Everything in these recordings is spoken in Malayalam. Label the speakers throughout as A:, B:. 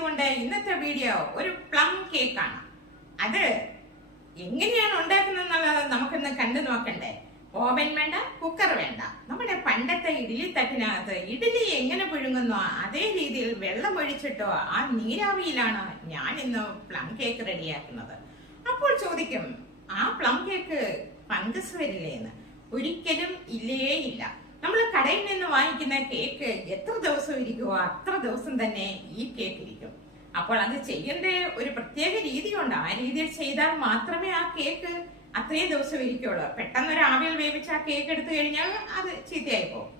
A: ചെയ്തുകൊണ്ട് ഇന്നത്തെ വീഡിയോ ഒരു പ്ലം കേക്കാണ് അത് എങ്ങനെയാണ് ഉണ്ടാക്കുന്നത് എന്നുള്ളത് നമുക്കൊന്ന് കണ്ടു നോക്കണ്ടേ. ഓവൻ വേണ്ട കുക്കർ വേണ്ട. നമ്മുടെ പണ്ടത്തെ ഇഡ്ഡലി തട്ടിനകത്ത് ഇഡ്ഡലി എങ്ങനെ പുഴുങ്ങുന്നോ അതേ രീതിയിൽ വെള്ളം ഒഴിച്ചിട്ടോ ആ നീരാവിയിലാണ് ഞാൻ ഇന്ന് പ്ലം കേക്ക് റെഡിയാക്കുന്നത് അപ്പോൾ ചോദിക്കും ആ പ്ലം കേക്ക് ഫംഗസ് വരില്ലേ? എന്ന്. ഒരിക്കലും ഇല്ലേ ഇല്ല. വാങ്ങിക്കുന്ന കേക്ക് എത്ര ദിവസം ഇരിക്കുമോ അത്ര ദിവസം തന്നെ ഈ കേക്ക് ഇരിക്കും. അപ്പോൾ അത് ചെയ്യേണ്ട ഒരു പ്രത്യേക രീതിയുണ്ട്. ആ രീതിയിൽ ചെയ്താൽ മാത്രമേ ആ കേക്ക് അത്രയും ദിവസം ഇരിക്കുള്ളൂ. പെട്ടെന്ന് ഒരു ആവിയിൽ വേവിച്ച് ആ കേക്ക് എടുത്തു കഴിഞ്ഞാൽ അത് ചീത്തയായി പോകും.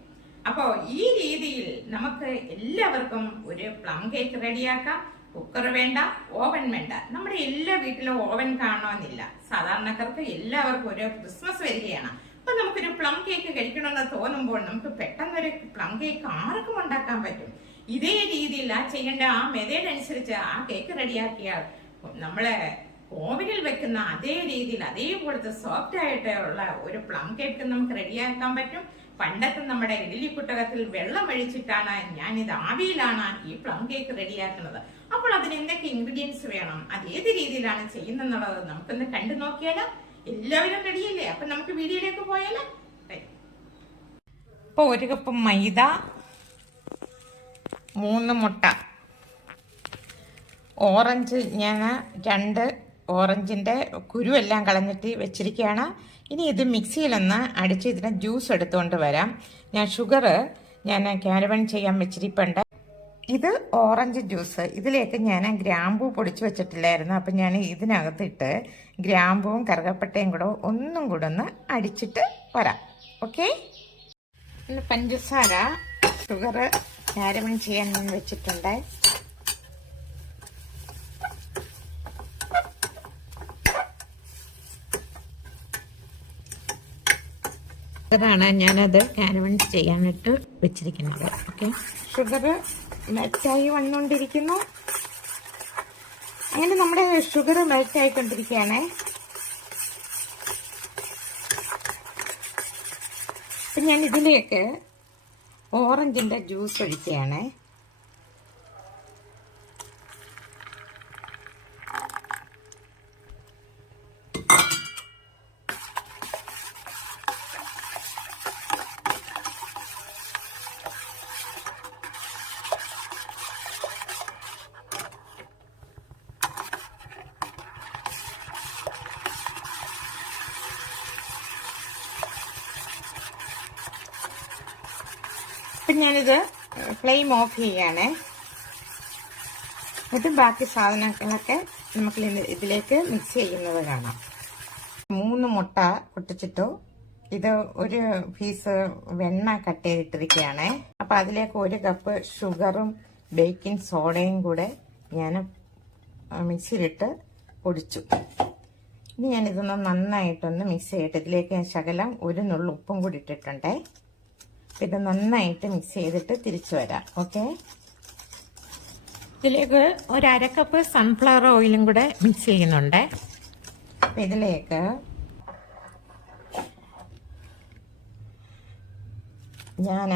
A: അപ്പോ ഈ രീതിയിൽ നമുക്ക് എല്ലാവർക്കും ഒരു പ്ലം കേക്ക് റെഡിയാക്കാം. കുക്കർ വേണ്ട ഓവൻ വേണ്ട. നമ്മുടെ എല്ലാ വീട്ടിലും ഓവൻ കാണണമെന്നില്ല. സാധാരണക്കാർക്ക് എല്ലാവർക്കും ഒരു ക്രിസ്മസ് വരികയാണ്. അപ്പൊ നമുക്കൊരു പ്ലം കേക്ക് കഴിക്കണമെന്ന് തോന്നുമ്പോൾ നമുക്ക് പെട്ടെന്ന് ഒരു പ്ലം കേക്ക് ആർക്കും ഉണ്ടാക്കാൻ പറ്റും. ഇതേ രീതിയിൽ ആ ചെയ്യേണ്ട ആ മെതേഡ് അനുസരിച്ച് ആ കേക്ക് റെഡിയാക്കിയാൽ നമ്മളെ ഓവനിൽ വെക്കുന്ന അതേ രീതിയിൽ അതേപോലത്തെ സോഫ്റ്റ് ആയിട്ടുള്ള ഒരു പ്ലം കേക്ക് നമുക്ക് റെഡിയാക്കാൻ പറ്റും. പണ്ടത്തെ നമ്മുടെ ഇഡലി കുട്ടകത്തിൽ വെള്ളം ഒഴിച്ചിട്ടാണ് ഞാൻ ഇത് ആവിയിലാണ് ഈ പ്ലം കേക്ക് റെഡിയാക്കുന്നത്. അപ്പോൾ അതിന് എന്തൊക്കെ ഇൻഗ്രീഡിയൻസ് വേണം? അത് ഏത് രീതിയിലാണ് ചെയ്യുന്നെന്നുള്ളത് നമുക്കൊന്ന് കണ്ടു നോക്കിയാലോ. എല്ലാവരും റെഡിയല്ലേ? അപ്പൊ നമുക്ക് വീഡിയോയിലേക്ക് പോയാലോ? ഇപ്പൊ ഒരു കപ്പ് മൈദ മൂന്ന് മുട്ട ഓറഞ്ച് ഞാൻ രണ്ട് ഓറഞ്ചിന്റെ കുരുവെല്ലാം കളഞ്ഞിട്ട് വെച്ചിരിക്കുകയാണ്. ഇനി ഇത് മിക്സിയിലൊന്ന് അടിച്ച് ഇതിന് ജ്യൂസ് എടുത്തുകൊണ്ട് വരാം. ഞാൻ ഷുഗർ ഞാൻ ക്യാരവൺ ചെയ്യാൻ വെച്ചിരിപ്പുണ്ട്. ഇത് ഓറഞ്ച് ജ്യൂസ്. ഇതിലേക്ക് ഞാൻ ഗ്രാമ്പൂ പൊടിച്ച് വെച്ചിട്ടില്ലായിരുന്നു. അപ്പം ഞാൻ ഇതിനകത്തിട്ട് ഗ്രാമ്പൂവും കറുകപ്പട്ടയും കൂടെ ഒന്നും കൂടെ ഒന്ന് അടിച്ചിട്ട് വരാം. ഓക്കെ? പഞ്ചസാര ഷുഗർ ഞാരമണി ചെയ്യാൻ ഞാൻ വെച്ചിട്ടുണ്ട്. ഷുഗറാണ് ഞാനത് ക്യാരമൺ ചെയ്യാനായിട്ട് വെച്ചിരിക്കുന്നത്. ഓക്കെ? ഷുഗർ മെൽറ്റായി വന്നുകൊണ്ടിരിക്കുന്നു. അങ്ങനെ നമ്മുടെ ഷുഗർ മെൽറ്റായിക്കൊണ്ടിരിക്കുകയാണേ അപ്പം ഞാൻ ഇതിലേക്ക് ഓറഞ്ചിന്റെ ജ്യൂസ് ഒഴിക്കുകയാണ്. അപ്പം ഞാനിത് ഫ്ലെയിം ഓഫ് ചെയ്യുകയാണ് എന്നിട്ട് ബാക്കി സാധനങ്ങളൊക്കെ നമുക്ക് ഇതിലേക്ക് മിക്സ് ചെയ്യുന്നത് കാണാം. മൂന്ന് മുട്ട പൊട്ടിച്ചിട്ടു. ഇത് ഒരു പീസ് വെണ്ണ കട്ട് ചെയ്തിട്ടിരിക്കുകയാണ് അപ്പം അതിലേക്ക് ഒരു കപ്പ് ഷുഗറും ബേക്കിംഗ് സോഡയും കൂടെ ഞാൻ മിക്സിയിലിട്ട് പൊടിച്ചു. ഇനി ഞാനിതൊന്ന് നന്നായിട്ടൊന്ന് മിക്സ് ചെയ്തിട്ട് ഇതിലേക്ക് ഞാൻ ശകലം ഒരു നുള്ളു ഉപ്പും കൂടി ഇട്ടിട്ടുണ്ടേ. ഇത് നന്നായിട്ട് മിക്സ് ചെയ്തിട്ട് തിരിച്ചു വരാം. ഓക്കെ? ഇതിലേക്ക് ഒരു അരക്കപ്പ് സൺഫ്ലവർ ഓയിലും കൂടെ മിക്സ് ചെയ്യുന്നുണ്ട്. അപ്പം ഇതിലേക്ക് ഞാൻ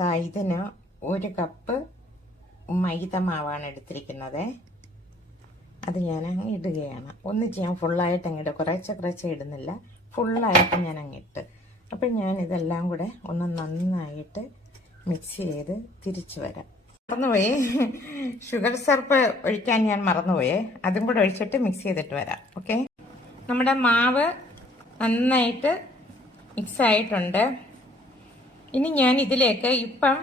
A: ദാ ഇതിന് ഒരു കപ്പ് മൈദ മാവാണ് എടുത്തിരിക്കുന്നത്. അത് ഞാൻ അങ്ങ് ഇടുകയാണ് ഒന്നിച്ച് ഞാൻ ഫുള്ളായിട്ട് അങ്ങ് ഇടുക. കുറേശ്ശെ കുറേശ്ശെ ഇടുന്നില്ല. ഫുള്ളായിട്ട് ഞാൻ അങ്ങ് ഇട്ട്. അപ്പം ഞാൻ ഇതെല്ലാം കൂടെ ഒന്ന് നന്നായിട്ട് മിക്സ് ചെയ്ത് തിരിച്ചു വരാം. മറന്നുപോയി? ഷുഗർ സിറപ്പ് ഒഴിക്കാൻ ഞാൻ മറന്നുപോയി? അതും കൂടെ ഒഴിച്ചിട്ട് മിക്സ് ചെയ്തിട്ട് വരാം. ഓക്കെ നമ്മുടെ മാവ് നന്നായിട്ട് മിക്സ് ആയിട്ടുണ്ട്. ഇനി ഞാൻ ഇതിലേക്ക് ഇപ്പം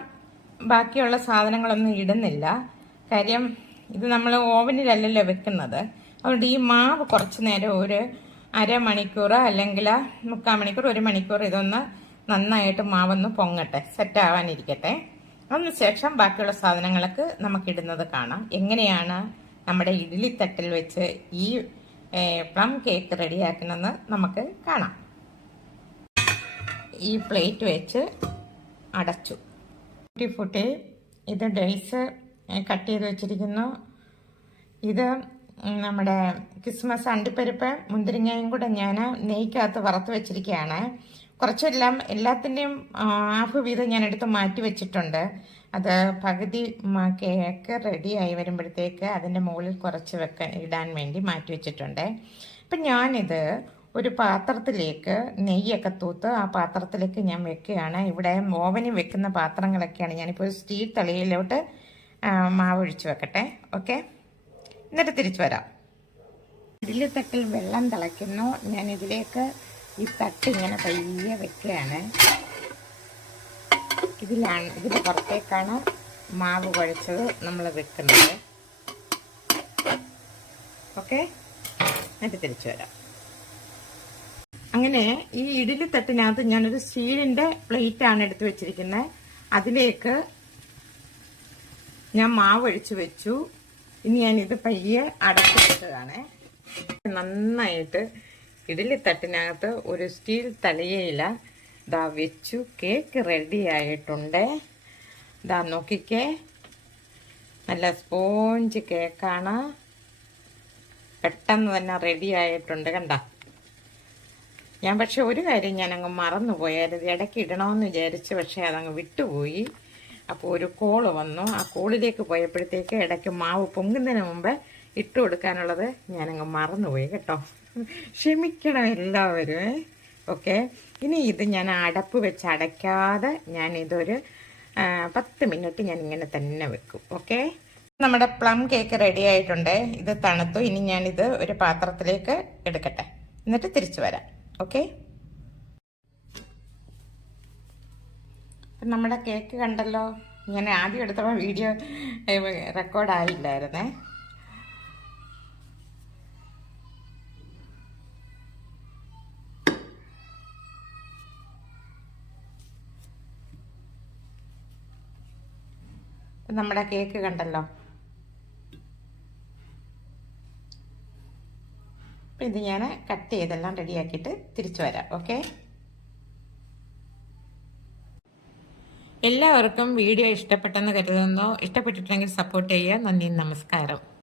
A: ബാക്കിയുള്ള സാധനങ്ങളൊന്നും ഇടുന്നില്ല. കാര്യം ഇത് നമ്മൾ ഓവനിലല്ലല്ലോ വെക്കുന്നത്. അതുകൊണ്ട് ഈ മാവ് കുറച്ച് നേരം ഒരു അരമണിക്കൂർ അല്ലെങ്കിൽ മുക്കാൽ മണിക്കൂർ ഒരു മണിക്കൂർ ഇതൊന്ന് നന്നായിട്ട് മാവൊന്ന് പൊങ്ങട്ടെ. സെറ്റ് ആവാനിരിക്കട്ടെ. അതിന് ശേഷം ബാക്കിയുള്ള സാധനങ്ങൾക്ക് നമുക്കിടുന്നത് കാണാം. എങ്ങനെയാണ് നമ്മുടെ ഇഡ്ഡലി തട്ടിൽ വെച്ച് ഈ പ്ലം കേക്ക് റെഡിയാക്കണമെന്ന് നമുക്ക് കാണാം. ഈ പ്ലേറ്റ് വെച്ച് അടച്ചു. ഫുട്ടി ഫുട്ടി ഇത് ഡേയ്സ് കട്ട് ചെയ്ത് വെച്ചിരിക്കുന്നു. ഇത് നമ്മുടെ ക്രിസ്മസ് അണ്ടിപ്പരിപ്പ് മുന്തിരിങ്ങയും കൂടെ ഞാൻ നെയ്ക്കകത്ത് വറുത്ത് വെച്ചിരിക്കുകയാണ് കുറച്ചെല്ലാം എല്ലാത്തിന്റെയും ഹാഫ് വീതം ഞാൻ എടുത്ത് മാറ്റി വെച്ചിട്ടുണ്ട്. അത് പകുതി കേക്ക് റെഡിയായി വരുമ്പോഴത്തേക്ക് അതിന്റെ മുകളിൽ കുറച്ച് വെക്കാൻ ഇടാൻ വേണ്ടി മാറ്റി വെച്ചിട്ടുണ്ട്. അപ്പം ഞാനിത് ഒരു പാത്രത്തിലേക്ക് നെയ്യൊക്കെ തൂത്ത് ആ പാത്രത്തിലേക്ക് ഞാൻ വെക്കുകയാണ്. ഇവിടെ ഓവനിൽ വെക്കുന്ന പാത്രങ്ങളൊക്കെയാണ് ഞാനിപ്പോൾ സ്റ്റീൽ തളിയിലോട്ട് മാവ് ഒഴിച്ച് വെക്കട്ടെ. ഓക്കെ? എന്നിട്ട് തിരിച്ചു വരാം. ഇഡ്ഡലി തട്ടിൽ വെള്ളം തിളയ്ക്കുന്നു. ഞാൻ ഇതിലേക്ക് ഈ തട്ട് ഇങ്ങനെ പയ്യെ വെക്കുകയാണ്. ഇതിലാണ് ഇതിന്റെ പുറത്തേക്കാണ് മാവ് കുഴച്ചത് നമ്മൾ വെക്കുന്നത്. ഓക്കെ? എന്നിട്ട് തിരിച്ചു വരാം. അങ്ങനെ ഈ ഇഡ്ഡലി തട്ടിനകത്ത് ഞാനൊരു സ്റ്റീലിന്റെ പ്ലേറ്റാണ് എടുത്ത് വെച്ചിരിക്കുന്നത്. അതിലേക്ക് ഞാൻ മാവ് ഒഴിച്ച് വെച്ചു. ഇനി ഞാൻ ഇത് പയ്യെ അടച്ചു നന്നായിട്ട് ഇഡലി തട്ടിനകത്ത് ഒരു സ്റ്റീൽ തലയില ഇതാ വെച്ചു. കേക്ക് റെഡി ആയിട്ടുണ്ട്. ദാ നോക്കിക്കേ. നല്ല സ്പോഞ്ച് കേക്കാണ്. പെട്ടെന്ന് തന്നെ റെഡി ആയിട്ടുണ്ട്. കണ്ട? ഞാൻ പക്ഷെ ഒരു കാര്യം ഞാനങ്ങ് മറന്നുപോയായിരുന്നു ഇടയ്ക്ക് ഇടണമെന്ന് വിചാരിച്ചു പക്ഷേ അതങ്ങ് വിട്ടുപോയി. അപ്പോൾ ഒരു കോൾ വന്നു. ആ കോളിലേക്ക് പോയപ്പോഴത്തേക്ക് ഇടയ്ക്ക് മാവ് പൊങ്ങുന്നതിന് മുമ്പ് ഇട്ട് കൊടുക്കാനുള്ളത് ഞാനങ്ങ് മറന്നുപോയി കേട്ടോ. ക്ഷമിക്കണം എല്ലാവരും ഓക്കെ. ഇനി ഇത് ഞാൻ അടപ്പ് വെച്ച് അടയ്ക്കാതെ ആ, പത്ത് മിനിറ്റ് ഞാൻ ഇങ്ങനെ തന്നെ വെക്കും ഓക്കെ? നമ്മുടെ പ്ലം കേക്ക് റെഡി ആയിട്ടുണ്ട്. ഇത് തണുത്തു. ഇനി ഞാനിത് ഒരു പാത്രത്തിലേക്ക് എടുക്കട്ടെ. എന്നിട്ട് തിരിച്ചു വരാം ഓക്കെ? അപ്പം നമ്മുടെ കേക്ക് കണ്ടല്ലോ. ഇങ്ങനെ ആദ്യം എടുത്തപ്പോൾ വീഡിയോ റെക്കോർഡായില്ലായിരുന്നേ നമ്മുടെ കേക്ക് കണ്ടല്ലോ. അപ്പം ഇത് ഞാൻ കട്ട് ചെയ്തെല്ലാം റെഡിയാക്കിയിട്ട് തിരിച്ചു വരാം. ഓക്കെ എല്ലാവർക്കും വീഡിയോ ഇഷ്ടപ്പെട്ടെന്ന് കരുതുന്നു. ഇഷ്ടപ്പെട്ടിട്ടുണ്ടെങ്കിൽ സപ്പോർട്ട് ചെയ്യുക. നന്ദി നമസ്കാരം.